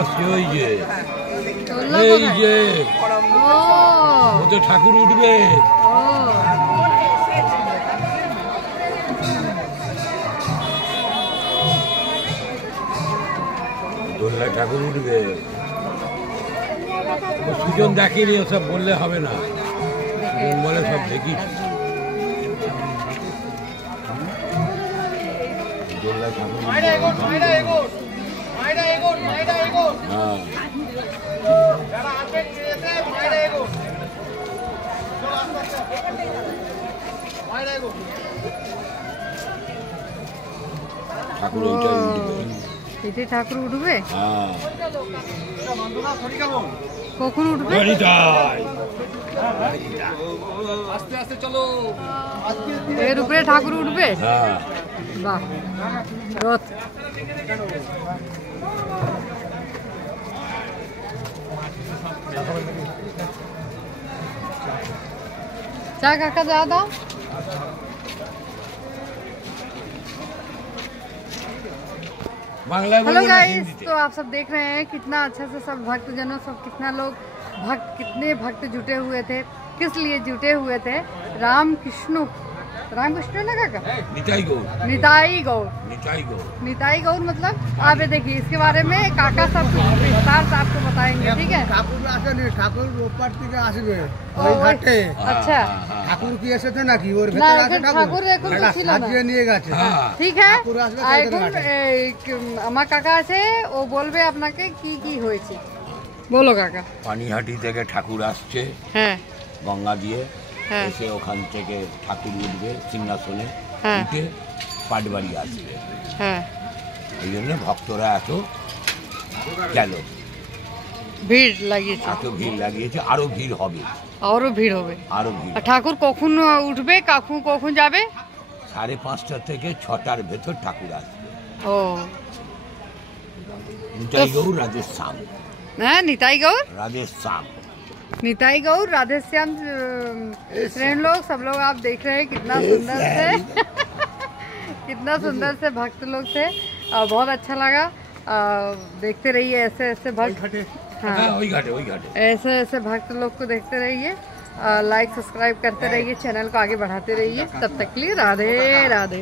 আসছে ওই যে এই যে ও তো ঠাকুর উঠবে। দোলনায় ঠাকুর উঠবে। সুজন দেখেনি, ওসব বললে হবে না। বলে সব দেখি দোলনায় ঠাকুর ঠাকুর ওইটাই উঠবে। এতে ঠাকুর উঠবে? হ্যাঁ। কখন উঠবে? আস্তে আস্তে চলো। এর উপরে ঠাকুর উঠবে? হ্যাঁ। বাহ, রথ। চা কাকা जा दो। हेलो गाइस, तो आप सब देख रहे हैं कितना अच्छा से सब भक्तजनों सब कितना लोग कितने भक्त जुटे हुए थे, किस लिए जुटे हुए थे? राम कृष्ण ना काका? निताई गौर। निताई गौर। निताई गौर। निताई गौर मतलब आप ये देखिए, इसके बारे में काका सब कुछ विस्तार से आपको बताएंगे, ठीक है? ঠাকুর আসেনি, ঠাকুর ওপার থেকে আসবে ওই ওই ঘাটে। अच्छा, ঠাকুর কি এসেছে নাকি ওর না ভেতরে আছে ঠাকুর এখন তো ছিল না, সাজিয়ে নিয়ে গেছে। ঠিক है? ঠাকুর আসবে এখন আমার কাকা আছে, ও বলবে আপনাকে কি কি হয়েছে। বলো কাকা। পানিহাটি থেকে ঠাকুর আসছে, হ্যাঁ গঙ্গা দিয়ে হ্যাঁ এসে ওখান থেকে ঠাকুর উঠবে সিংহাসনে, হ্যাঁ উঠে পাটবাড়ি আসবে। হ্যাঁ, এই জন্য ভক্তরা এত গেল, ভিড় লাগিয়েছে, এত ভিড় লাগিয়েছে, আরো ভিড় হবে, আরো ভিড় হবে, আরো ভিড়। আর ঠাকুর কখন উঠবে, কখন যাবে? 5:30 থেকে 6টার ভেতর ঠাকুর আসবে। ও নিতাই গৌর রাধেশ্যাম। হ্যাঁ, निताई गौर राधेश्याम। निताई गौर राधेश्याम। फ्रेंड लोग, सब लोग आप देख रहे हैं कितना सुंदर से कितना सुंदर से भक्त लोग थे, और बहुत अच्छा लगा। देखते रहिए ऐसे ऐसे भक्त, हाँ वही घाटे वही घाटे, ऐसे ऐसे भक्त लोग को देखते रहिए, लाइक सब्सक्राइब करते रहिए, चैनल को आगे बढ़ाते रहिए। तब तक के लिए राधे राधे।